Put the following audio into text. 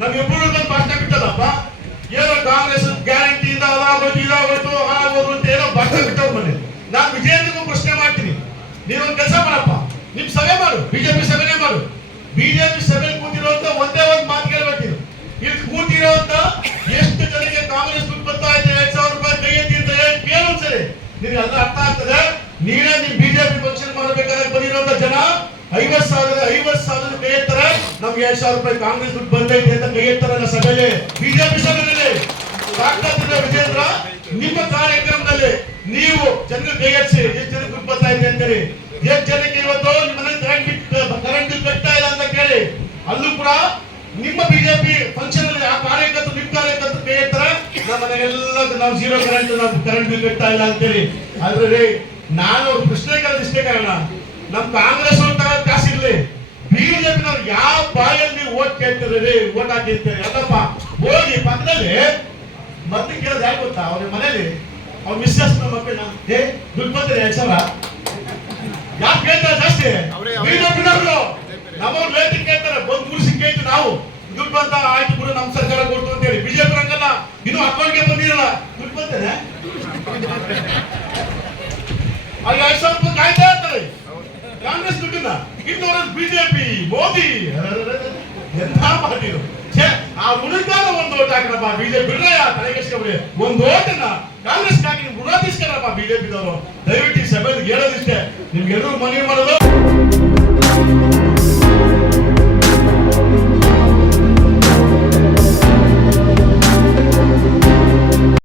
ನಮ್ಗೆಬ್ಬರು ಭಾಷಣ ಬಿಟ್ಟದಪ್ಪ ಏನೋ ಕಾಂಗ್ರೆಸ್ ಗ್ಯಾರಂಟಿ ಇದು ಅದಾಗೋದು ಇದಾಗೋದು ಆಗೋದು ಅಂತ ಏನೋ ಭಾಷಣ ಬಿಟ್ಟವ್ ಮನೆ. ನಾನು ವಿಜಯನಿಗೂ ಪ್ರಶ್ನೆ ಮಾಡ್ತೀನಿ. ನೀವೊಂದು ಕೆಲಸ ಮಾಡಪ್ಪ. ನಿಮ್ ಸಭೆ ಮಾಡು, ಬಿಜೆಪಿ ಸಭೆನೇ ಮಾಡು. ಬಿಜೆಪಿ ಸಭೆ ಕೂತಿರುವಂತ ಒಂದೇ ಒಂದು ಮಾತು ಕೇಳ್ಬೇಕು ಇಲ್ಲಿ ಕೂತಿರೋಂತ ಎಷ್ಟು ಜನಕ್ಕೆ ಕಾಂಗ್ರೆಸ್ ದುಡ್ಡು ಬರ್ತಾ ಇದೆ, ಎರಡ್ ಸಾವಿರ ರೂಪಾಯಿ ಕೈ ಎತ್ತಿರ್ತಾರೆ ಕೇಳೊಂದ್ಸರಿ ನಿಮ್ಗೆ ಎಲ್ಲ ಅರ್ಥ ಆಗ್ತದೆ? ನೀನೇ ನಿಮ್ ಬಿಜೆಪಿ ಫಂಕ್ಷನ್ ಮಾಡಬೇಕಾದ್ರೆ ಬಂದಿರುವಂತ ಜನ ಐವತ್ ಸಾವಿರದ ಐವತ್ತು ನಮ್ಗೆ ಎರಡ್ ಸಾವಿರ ರೂಪಾಯಿ ಕಾಂಗ್ರೆಸ್ ದುಡ್ಡು ಬಂದೈತೆ ಅಂತ ಕೈ ಎತ್ತಾರೆ ಸಭೆಯಲ್ಲಿ. ಬಿಜೆಪಿ ಸಭೆಯಲ್ಲಿ. ಸಾಕಾಗ್ತದೆ ವಿಜೇಂದ್ರ ನಿಮ್ಮ ಕಾರ್ಯಕ್ರಮದಲ್ಲಿ ನೀವು ಜನರಿಗೆ ಕೈ ಎತ್ಸಿ ಎಷ್ಟು ಜನಕ್ಕೆ ದುಡ್ಡು ಬರ್ತಾ ಇದೆ ಅಂತೇಳಿ. ಎಷ್ಟು ಜನಕ್ಕೆ ಇವತ್ತು ನಿಮ್ಮನೆ ಕರೆಂಟ್ ಕರೆಂಟ್ ಬಿಲ್ ಕಟ್ತಾ ಇಲ್ಲ ಅಂತ ಕೇಳಿ. ಅಲ್ಲೂ ಕೂಡ ನಿಮ್ಮ ಬಿಜೆಪಿ ಫಂಕ್ಷನ್ ಅಲ್ಲಿ ಆ ಕಾರ್ಯಕರ್ತರು, ನಿಮ್ಮ ಕಾರ್ಯಕರ್ತರು ಕೈ ಎತ್ತಾರೆ ನಮ್ಮ ಮನೆಗೆಲ್ಲ ನಾವು ಜೀರೋ ಕರೆಂಟ್ ನಾವು ಕರೆಂಟ್ ಬಿಲ್ ಕಟ್ತಾ ಇಲ್ಲ ಅಂತೇಳಿ. ಆದ್ರೆ ನಾನು ಪ್ರಶ್ನೆ ಇಷ್ಟೇ ಕಾರಣ. ನಮ್ ಕಾಂಗ್ರೆಸ್ ಅವ್ರು ತಗೊಳ್ಳೋ ಕಾಸು ಬಿಜೆಪಿ ಯಾವ ನೀವು ಓಟ್ ಹಾಕಿರ್ತೀರಿ ಅಲ್ಲಪ್ಪ ಹೋಗಿ ಪಕ್ಕದಲ್ಲಿ ಮತ್ತೆ ಕೇಳೋದು ಯಾಕೆ ಗೊತ್ತಾ? ಅವ್ರ ಮನೇಲಿ ಅವ್ರ ಮಿಸ್ಸಸ್ ಮಕ್ಕಳನ್ನ ಹೇ ದುಡ್ಡು ಬರ್ತಾರೆ ಎರಡ್ ಸಾವಿರ ಯಾಕೆ ಕೇಳ್ತಾರೆ ಜಾಸ್ತಿ? ನಮ್ಮವ್ರು ಲೇಟ್ ಕೇಳ್ತಾರೆ ಬಂದ್ ಮುಗಿಸಿ ಕೇಳ್ತು ನಾವು. ದುಡ್ಡು ಬಂತ ಆಯ್ತು ಬಿಡು ನಮ್ ಸರ್ಕಾರ ಕೊಡ್ತು ಅಂತ ಹೇಳಿ ಬಿಜೆಪಿ ರಂಗಲ್ಲ ಇನ್ನು ಅಕೌಂಟ್ಗೆ ಬಂದಿರಲ್ಲ. ದುಡ್ಡು ಬಂತೇನೆ ಅಲ್ಲಿ ಎರಡ್ ಸಾವಿರ ರೂಪಾಯಿ ಕಾಯ್ತಾ ಇರ್ತಾರೆ. ಕಾಂಗ್ರೆಸ್ ದುಡ್ಡನ್ನ ಇನ್ನೂರ ಬಿಜೆಪಿ ಮೋದಿ. ಎಂತ ಮಾಡಿದ್ರು ಛೇ, ಆ ಉಳಿದಾರ ಒಂದು ಓಟ್ ಹಾಕರಪ್ಪ ಬಿಜೆಪಿ ಬಿಡ್ರಯ್ಯ ತಲೆಗೆಸ್ಕೊಬಿಡಿ ಒಂದು ಓಟನ್ನ ಕಾಂಗ್ರೆಸ್ ಹಾಕಿ ನೀವು ತೀಸ್ಕೊಳಪ್ಪ ಬಿಜೆಪಿದವರು. ದಯವಿಟ್ಟು ಸಭೆಯಲ್ಲಿ ಹೇಳೋದಿಷ್ಟೇ. ನಿಮ್ಗೆಲ್ಲರೂ ಮನವಿ ಮಾಡೋದು.